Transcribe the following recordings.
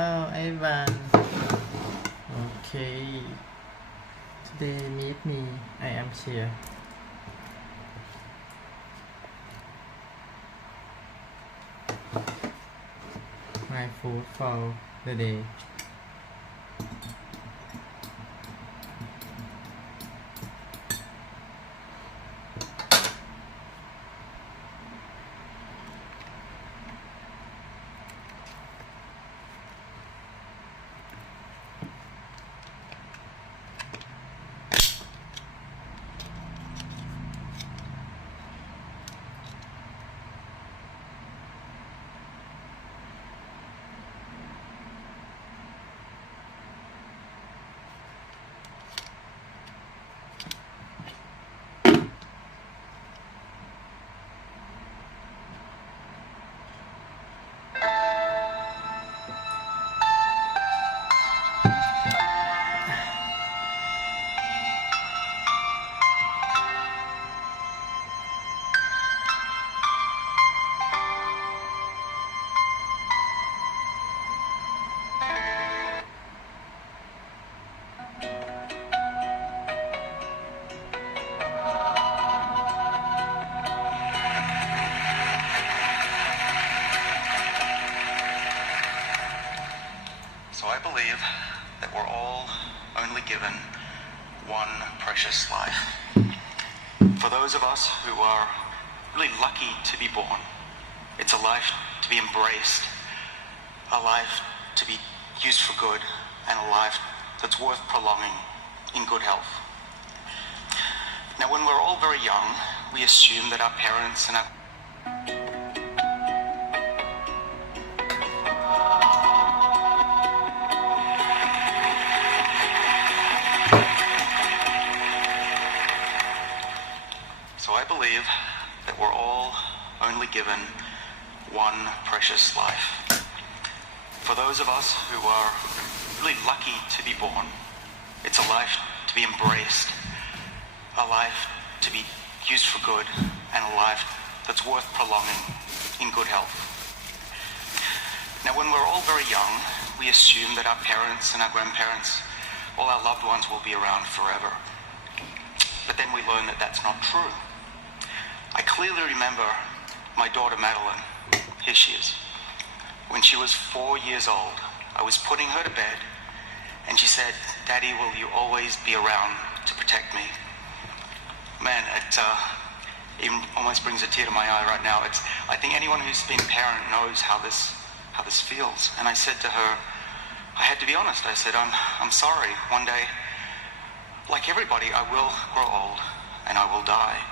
Hello everyone. Okay. Today meet me. I am here. My food for the day. So I believe that we're all only given one precious life. For those of us who are really lucky to be born, it's a life to be embraced, a life to be used for good, and a life that's worth prolonging in good health. Now, when we're all very young, we assume that our parents and our So I believe that we're all only given one precious life. For those of us who are really lucky to be born, it's a life to be embraced, a life to be used for good, and a life that's worth prolonging in good health. Now, when we're all very young, we assume that our parents and our grandparents, all our loved ones, will be around forever. But then we learn that that's not true. I clearly remember my daughter Madeline, here she is. When she was 4 years old, I was putting her to bed, and she said, "Daddy, will you always be around to protect me?" Man, it even almost brings a tear to my eye right now. I think anyone who's been a parent knows how this feels. And I said to her, I had to be honest. I said, I'm sorry. One day, like everybody, I will grow old and I will die.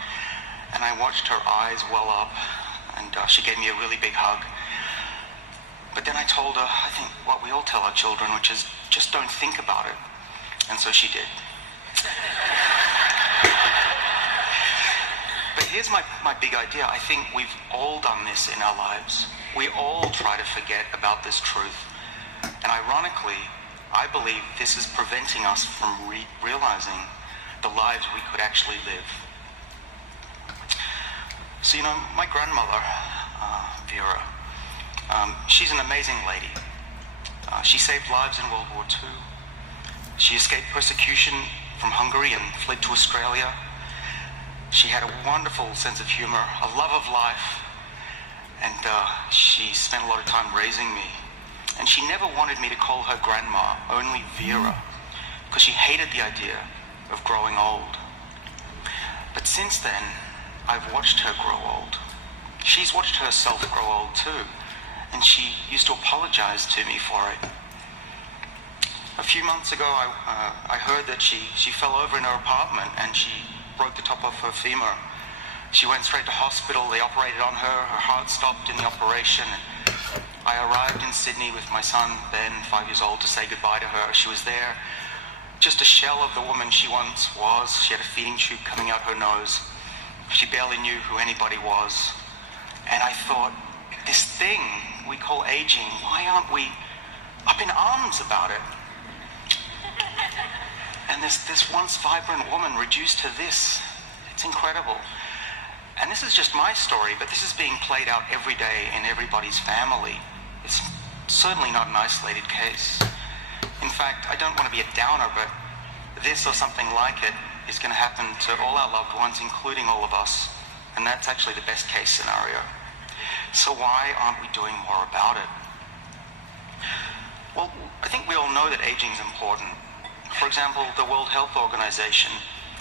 And I watched her eyes well up, and she gave me a really big hug. But then I told her, I think what we all tell our children, which is just don't think about it. And so she did. But here's my big idea. I think we've all done this in our lives. We all try to forget about this truth. And ironically, I believe this is preventing us from realizing the lives we could actually live. So, my grandmother, Vera, she's an amazing lady. She saved lives in World War II. She escaped persecution from Hungary and fled to Australia. She had a wonderful sense of humor, a love of life, and she spent a lot of time raising me. And she never wanted me to call her grandma, only Vera, because she hated the idea of growing old. But since then, I've watched her grow old. She's watched herself grow old too, and she used to apologize to me for it. A few months ago, I heard that she fell over in her apartment and she broke the top off her femur. She went straight to hospital. They operated on her. Her heart stopped in the operation. I arrived in Sydney with my son, Ben, 5 years old, to say goodbye to her. She was there, just a shell of the woman she once was. She had a feeding tube coming out her nose. She barely knew who anybody was. And I thought, this thing we call aging, why aren't we up in arms about it? And this once vibrant woman reduced to this. It's incredible. And this is just my story, but this is being played out every day in everybody's family. It's certainly not an isolated case. In fact, I don't want to be a downer, but this or something like it is going to happen to all our loved ones, including all of us. And that's actually the best case scenario. So why aren't we doing more about it? Well, I think we all know that aging is important. For example, the World Health Organization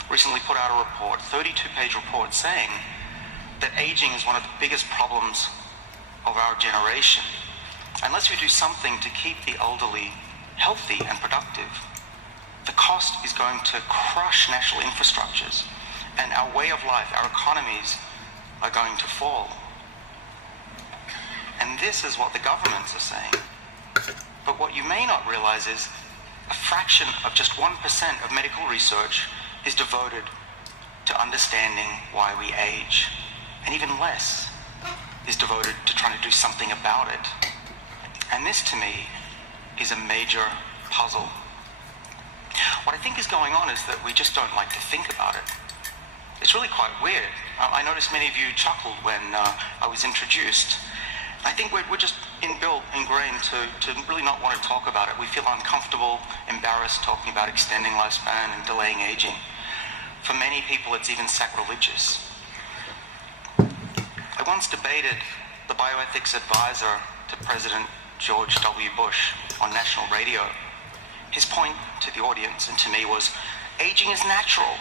recently put out a report, 32-page report, saying that aging is one of the biggest problems of our generation. Unless we do something to keep the elderly healthy and productive, the cost is going to crush national infrastructures, and our way of life, our economies, are going to fall. And this is what the governments are saying. But what you may not realize is a fraction of just 1% of medical research is devoted to understanding why we age. And even less is devoted to trying to do something about it. And this, to me, is a major puzzle. What I think is going on is that we just don't like to think about it. It's really quite weird. I noticed many of you chuckled when I was introduced. I think we're just ingrained to really not want to talk about it. We feel uncomfortable, embarrassed talking about extending lifespan and delaying aging. For many people, it's even sacrilegious. I once debated the bioethics advisor to President George W. Bush on national radio. His point to the audience and to me was, aging is natural.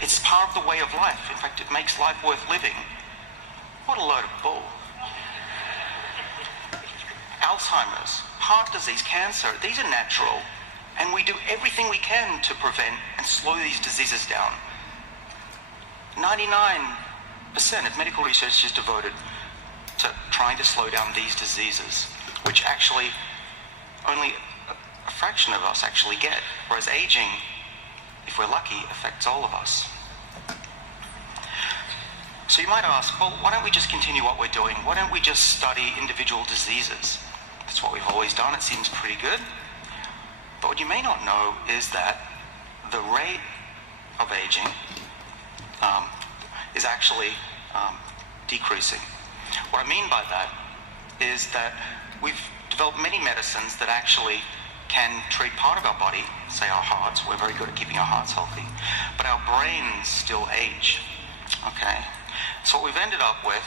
It's part of the way of life. In fact, it makes life worth living. What a load of bull. Alzheimer's, heart disease, cancer, these are natural, and we do everything we can to prevent and slow these diseases down. 99% of medical research is devoted to trying to slow down these diseases, which actually only a fraction of us actually get, whereas aging, if we're lucky, affects all of us. So you might ask, well, why don't we just continue what we're doing? Why don't we just study individual diseases? That's what we've always done. It seems pretty good. But what you may not know is that the rate of aging is actually decreasing. What I mean by that is that we've developed many medicines that actually can treat part of our body, say our hearts. We're very good at keeping our hearts healthy, but our brains still age. Okay? So what we've ended up with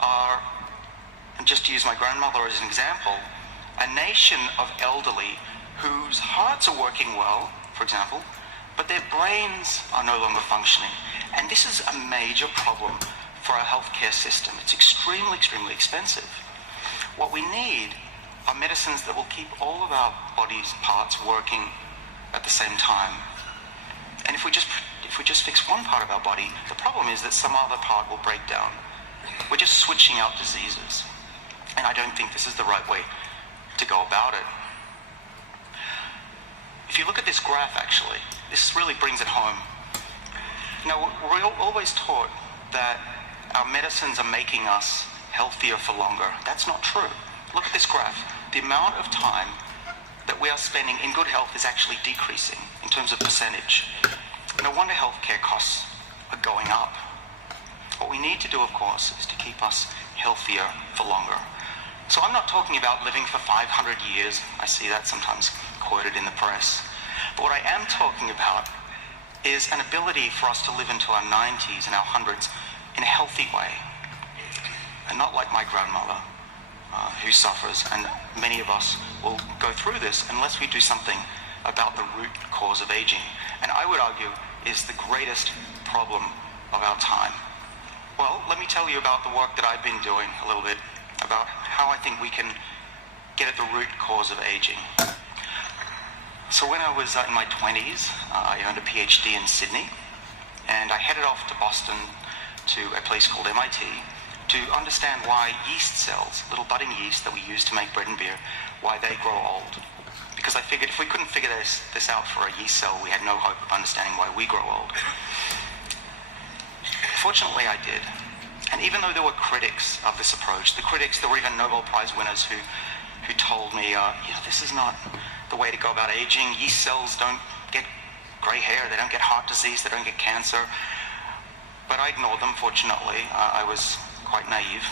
are, and just to use my grandmother as an example, a nation of elderly whose hearts are working well, for example, but their brains are no longer functioning. And this is a major problem for our healthcare system. It's extremely, extremely expensive. What we need are medicines that will keep all of our body's parts working at the same time. And if we just fix one part of our body, the problem is that some other part will break down. We're just switching out diseases. And I don't think this is the right way to go about it. If you look at this graph, actually, this really brings it home. Now, we're always taught that our medicines are making us healthier for longer. That's not true. Look at this graph. The amount of time that we are spending in good health is actually decreasing in terms of percentage. No wonder healthcare costs are going up. What we need to do, of course, is to keep us healthier for longer. So I'm not talking about living for 500 years. I see that sometimes quoted in the press. But what I am talking about is an ability for us to live into our 90s and our 100s in a healthy way. And not like my grandmother, who suffers, and many of us will go through this unless we do something about the root cause of aging. And I would argue is the greatest problem of our time. Well, let me tell you about the work that I've been doing a little bit about how I think we can get at the root cause of aging. So when I was in my 20s, I earned a PhD in Sydney, and I headed off to Boston to a place called MIT to understand why yeast cells, little budding yeast that we use to make bread and beer, why they grow old. Because I figured if we couldn't figure this out for a yeast cell, we had no hope of understanding why we grow old. Fortunately, I did. And even though there were critics of this approach, there were even Nobel Prize winners who told me, this is not the way to go about aging. Yeast cells don't get gray hair, they don't get heart disease, they don't get cancer. But I ignored them, fortunately. I was quite naive,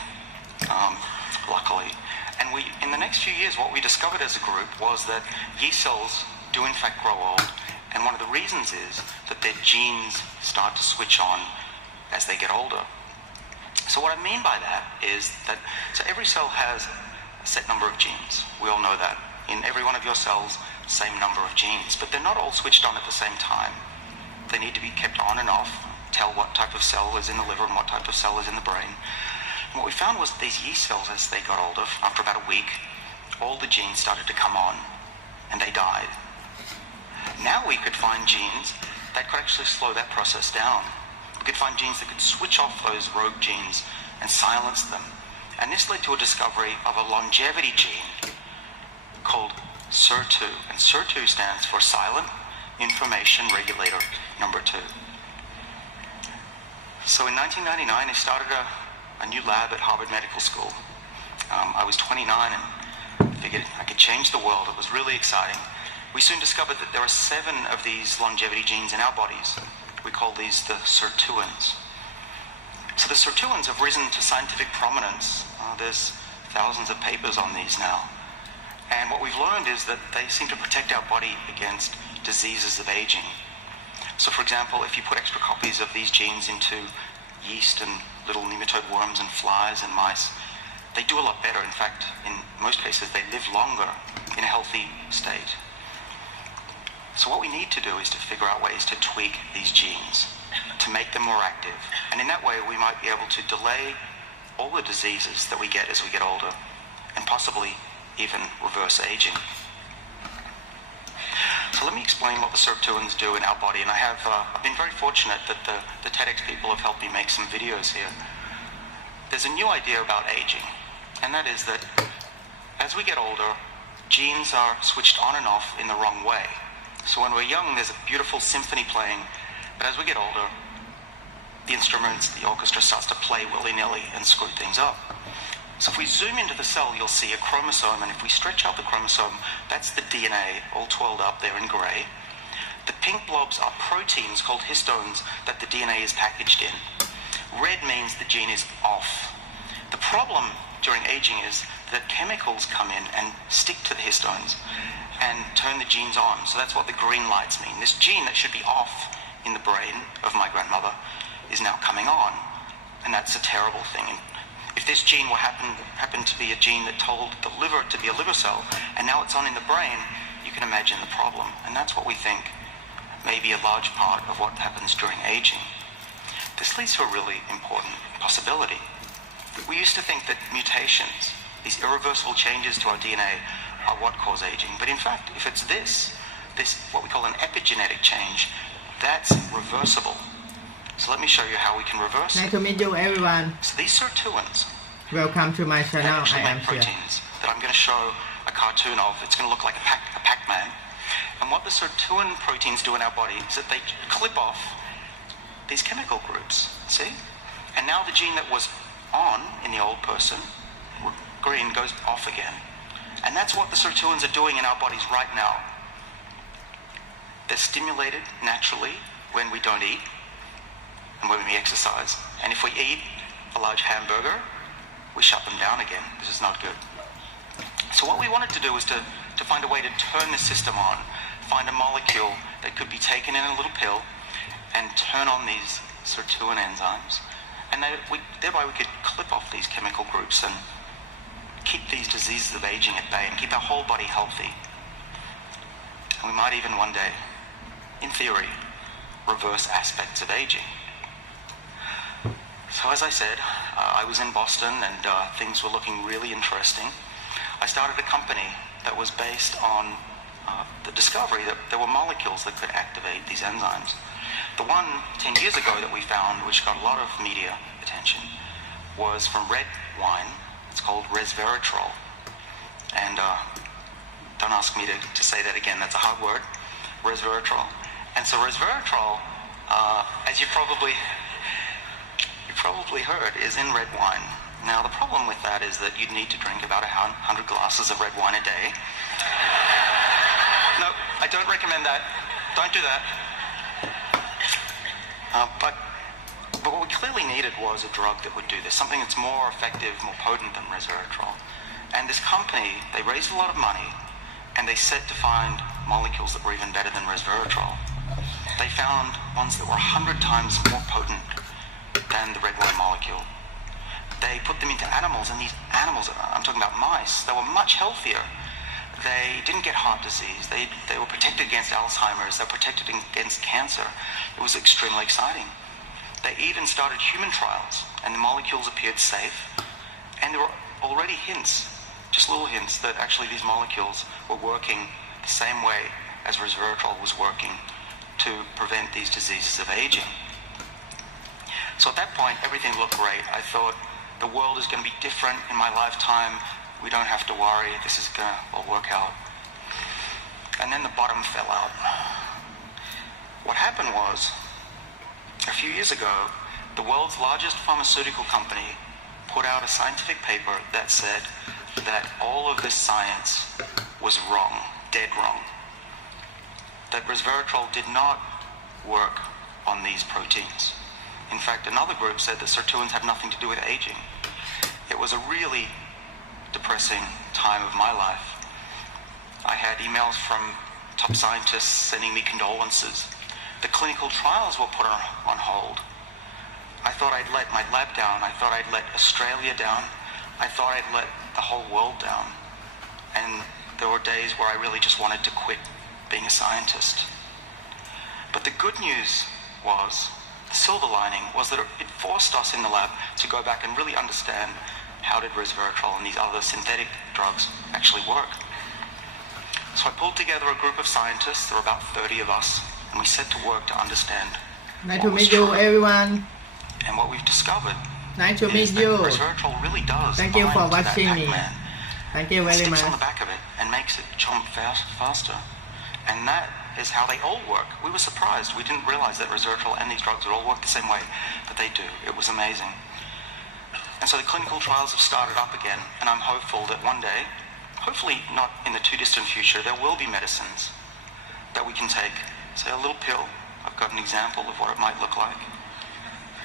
luckily. And And in the next few years, what we discovered as a group was that yeast cells do in fact grow old, and one of the reasons is that their genes start to switch on as they get older. So what I mean by that is that every cell has a set number of genes. We all know that. In every one of your cells, same number of genes, but they're not all switched on at the same time. They need to be kept on and off, tell what type of cell is in the liver and what type of cell is in the brain. And what we found was that these yeast cells, as they got older, after about a week, all the genes started to come on, and they died. Now we could find genes that could actually slow that process down. We could find genes that could switch off those rogue genes and silence them. And this led to a discovery of a longevity gene called SIR2. And SIR2 stands for Silent Information Regulator number 2. So in 1999, I started a new lab at Harvard Medical School. I was 29 and figured I could change the world. It was really exciting. We soon discovered that there are 7 of these longevity genes in our bodies. We call these the sirtuins. So the sirtuins have risen to scientific prominence. There's thousands of papers on these now. And what we've learned is that they seem to protect our body against diseases of aging. So for example, if you put extra copies of these genes into yeast and little nematode worms and flies and mice, they do a lot better. In fact, in most cases, they live longer in a healthy state. So what we need to do is to figure out ways to tweak these genes, to make them more active. And in that way, we might be able to delay all the diseases that we get as we get older, and possibly even reverse aging. So let me explain what the sirtuins do in our body. And I've been very fortunate that the TEDx people have helped me make some videos here. There's a new idea about aging, and that is that as we get older, genes are switched on and off in the wrong way. So when we're young, there's a beautiful symphony playing, but as we get older, the instruments, the orchestra starts to play willy-nilly and screw things up. So if we zoom into the cell, you'll see a chromosome, and if we stretch out the chromosome, that's the DNA, all twirled up there in gray. The pink blobs are proteins called histones that the DNA is packaged in. Red means the gene is off. The problem during aging is that chemicals come in and stick to the histones and turn the genes on. So that's what the green lights mean. This gene that should be off in the brain of my grandmother is now coming on, and that's a terrible thing. And if this gene happen to be a gene that told the liver to be a liver cell, and now it's on in the brain, you can imagine the problem. And that's what we think may be a large part of what happens during aging. This leads to a really important possibility. We used to think that mutations, these irreversible changes to our DNA, are what cause aging. But in fact, if it's this what we call an epigenetic change, that's reversible. So let me show you how we can reverse Nice it. to meet you, everyone. So these sirtuins Welcome to my have channel. I actually am make here. proteins that I'm going to show a cartoon of. It's going to look like a Pac-Man. And what the sirtuin proteins do in our body is that they clip off these chemical groups, see? And now the gene that was on in the old person, green, goes off again. And that's what the sirtuins are doing in our bodies right now. They're stimulated naturally when we don't eat and when we exercise. And if we eat a large hamburger, we shut them down again. This is not good. So what we wanted to do was to find a way to turn the system on, find a molecule that could be taken in a little pill and turn on these sirtuin enzymes. And thereby we could clip off these chemical groups and keep these diseases of aging at bay and keep our whole body healthy. And we might even one day, in theory, reverse aspects of aging. So as I said, I was in Boston and things were looking really interesting. I started a company that was based on the discovery that there were molecules that could activate these enzymes. The one 10 years ago that we found, which got a lot of media attention, was from red wine. It's called resveratrol. And don't ask me to say that again, that's a hard word, resveratrol. And so resveratrol, as you probably heard, is in red wine. Now the problem with that is that you'd need to drink about 100 glasses of red wine a day. No, I don't recommend that. Don't do that. But what we clearly needed was a drug that would do this, something that's more effective, more potent than resveratrol. And this company, they raised a lot of money, and they set to find molecules that were even better than resveratrol. They found ones that were 100 times more potent than the regular molecule. They put them into animals, and these animals, I'm talking about mice, they were much healthier. They didn't get heart disease. They were protected against Alzheimer's. They were protected against cancer. It was extremely exciting. They even started human trials, and the molecules appeared safe. And there were already hints, just little hints, that actually these molecules were working the same way as resveratrol was working to prevent these diseases of aging. So at that point, everything looked great. I thought the world is going to be different in my lifetime. We don't have to worry. This is going to all work out. And then the bottom fell out. What happened was, a few years ago, the world's largest pharmaceutical company put out a scientific paper that said that all of this science was wrong, dead wrong. That resveratrol did not work on these proteins. In fact, another group said that sirtuins had nothing to do with aging. It was a really depressing time of my life. I had emails from top scientists sending me condolences. The clinical trials were put on hold. I thought I'd let my lab down. I thought I'd let Australia down. I thought I'd let the whole world down. And there were days where I really just wanted to quit being a scientist. But the good news was, the silver lining was that it forced us in the lab to go back and really understand how did resveratrol and these other synthetic drugs actually work. So I pulled together a group of scientists, there were about 30 of us, and we set to work to understand Nice what to was meet you, true. everyone. And what we've discovered Nice to is meet that you. resveratrol really does Thank you for bind to that watching me. Pac-Man. Thank you It very sticks much. on the back of it and makes it jump faster. And that is how they all work. We were surprised. We didn't realize that resveratrol and these drugs would all work the same way, but they do. It was amazing. And so the clinical trials have started up again, and I'm hopeful that one day, hopefully not in the too distant future, there will be medicines that we can take. Say a little pill. I've got an example of what it might look like.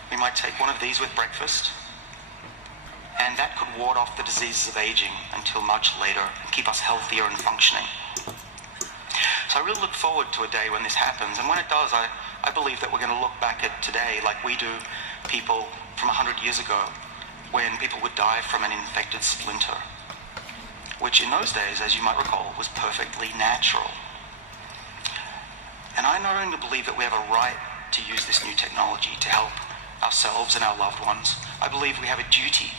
We might take one of these with breakfast, and that could ward off the diseases of aging until much later and keep us healthier and functioning. So I really look forward to a day when this happens, and when it does, I believe that we're going to look back at today like we do people from 100 years ago, when people would die from an infected splinter, which in those days, as you might recall, was perfectly natural. And I not only believe that we have a right to use this new technology to help ourselves and our loved ones, I believe we have a duty,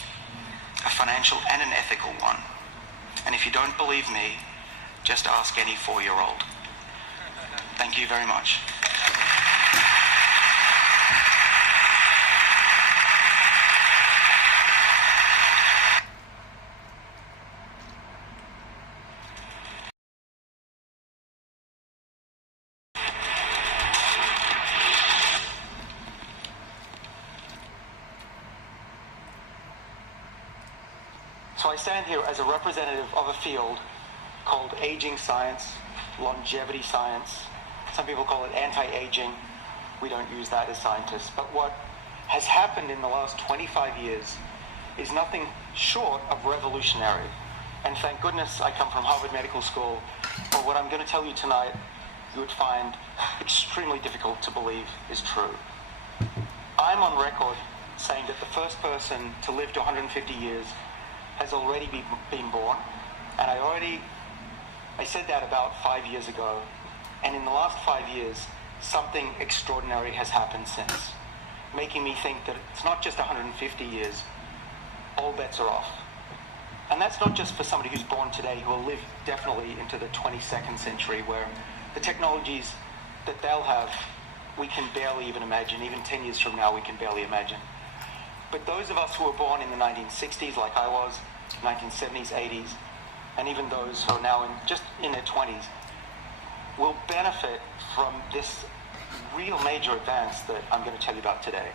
a financial and an ethical one. And if you don't believe me, just ask any 4-year-old. Thank you very much. So I stand here as a representative of a field called aging science, longevity science. Some people call it anti-aging. We don't use that as scientists. But what has happened in the last 25 years is nothing short of revolutionary. And thank goodness I come from Harvard Medical School, but what I'm going to tell you tonight, you would find extremely difficult to believe is true. I'm on record saying that the first person to live to 150 years has already been born, and I said that about 5 years ago, and in the last 5 years, something extraordinary has happened since, making me think that it's not just 150 years, all bets are off. And that's not just for somebody who's born today, who will live definitely into the 22nd century, where the technologies that they'll have, we can barely even imagine. Even 10 years from now, we can barely imagine. But those of us who were born in the 1960s, like I was, 1970s, 80s, and even those who are now just in their 20s, will benefit from this real major advance that I'm going to tell you about today.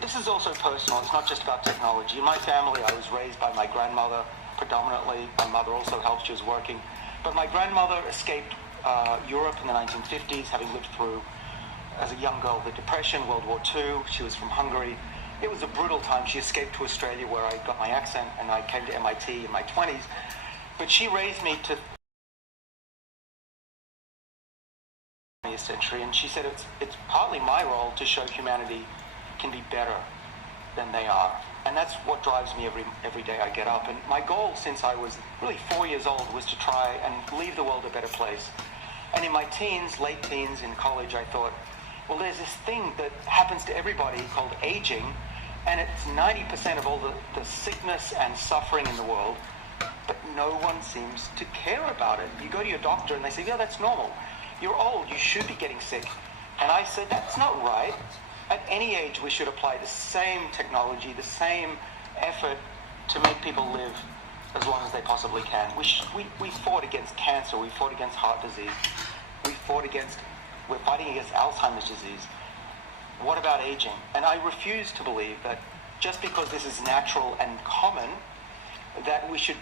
This is also personal. It's not just about technology. In my family, I was raised by my grandmother predominantly. My mother also helped. She was working. But my grandmother escaped Europe in the 1950s, having lived through, as a young girl, the Depression, World War II. She was from Hungary. It was a brutal time. She escaped to Australia where I got my accent, and I came to MIT in my 20s. But she raised me to the 20th century, and she said it's partly my role to show humanity can be better than they are. And that's what drives me every day I get up. And my goal since I was really 4 years old was to try and leave the world a better place. And in my teens, late teens, in college, I thought, well, there's this thing that happens to everybody called aging, and it's 90% of all the sickness and suffering in the world, but no one seems to care about it. You go to your doctor and they say, yeah, that's normal. You're old, you should be getting sick. And I said, that's not right. At any age, we should apply the same technology, the same effort to make people live as long as they possibly can. We fought against cancer, we fought against heart disease, we're fighting against Alzheimer's disease. What about aging? And I refuse to believe that just because this is natural and common, that we should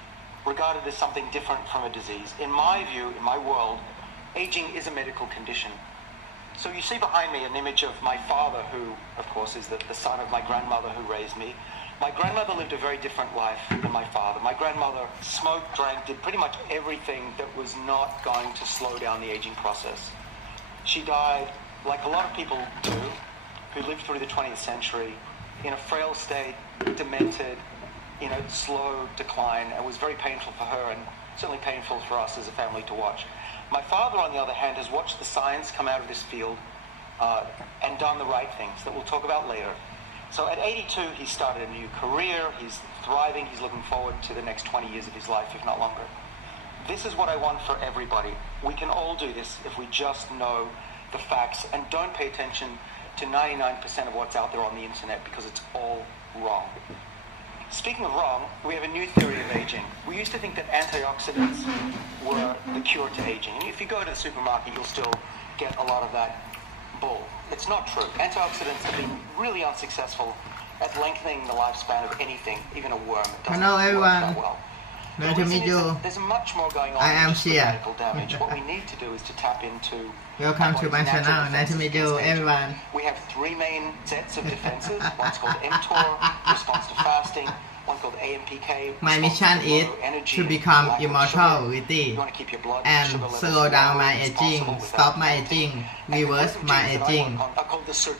regard it as something different from a disease. In my view, in my world, aging is a medical condition. So you see behind me an image of my father, who, of course, is the son of my grandmother who raised me. My grandmother lived a very different life than my father. My grandmother smoked, drank, did pretty much everything that was not going to slow down the aging process. She died, like a lot of people do, who lived through the 20th century, in a frail state, demented, in a slow decline. It was very painful for her and certainly painful for us as a family to watch. My father, on the other hand, has watched the science come out of this field and done the right things that we'll talk about later. So at 82, he started a new career. He's thriving. He's looking forward to the next 20 years of his life, if not longer. This is what I want for everybody. We can all do this if we just know the facts and don't pay attention to 99% of what's out there on the internet, because it's all wrong. Speaking of wrong, we have a new theory of aging. We used to think that antioxidants were the cure to aging. And if you go to the supermarket, you'll still get a lot of that bull. It's not true. Antioxidants have been really unsuccessful at lengthening the lifespan of anything, even a worm. It doesn't Hello work everyone. that well. Nice to meet you. There's much more going on I than am just the Sia. medical damage. What we need to do is to tap into Welcome to my channel. Nice to meet you everyone. We have three main sets of defenses. One's called mTOR, response to fasting. One called AMPK. My mission is to become immortal and slow down my aging, stop my aging, reverse my aging.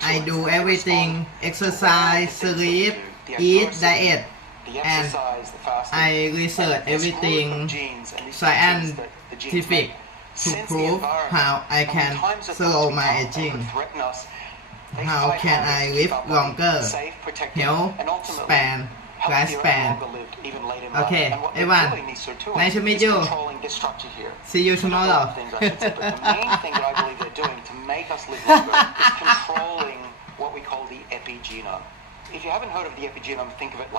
I do everything: exercise, sleep, eat, diet, and I research everything scientific to prove how I can slow my aging. How can I live longer? Health span, lifespan. Okay, everyone. Nice to meet you. See you tomorrow. The main thing that I believe they're doing to make us live longer is controlling what we call the epigenome. If you haven't heard of the epigenome, think of it like